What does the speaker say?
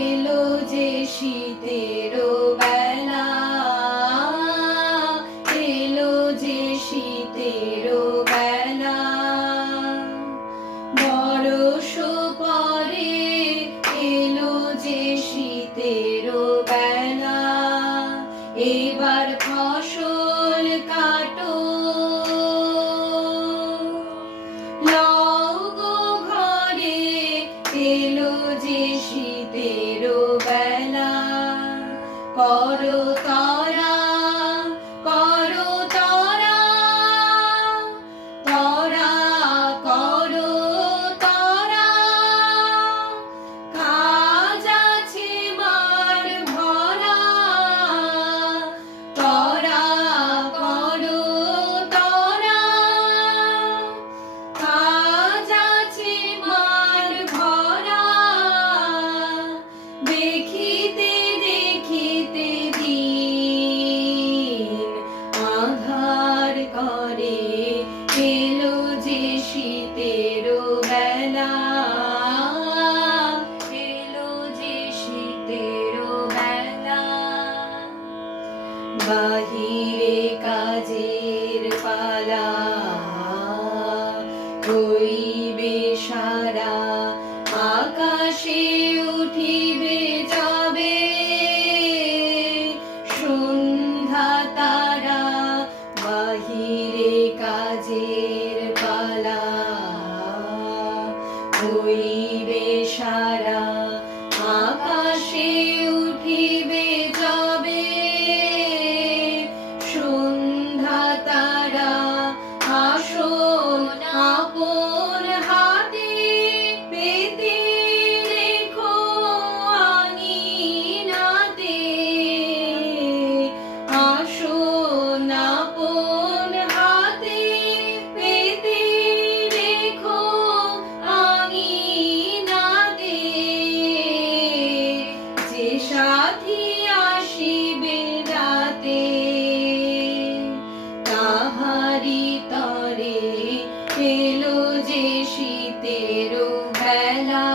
এলো যে শীতেরও করতা শীতেরও বেলা এলো যে শীতেরও বেলা বাহিরে কাজের পালা করিবে সারা আকাশে হইবে সারা আকাশে তেরো বেলা।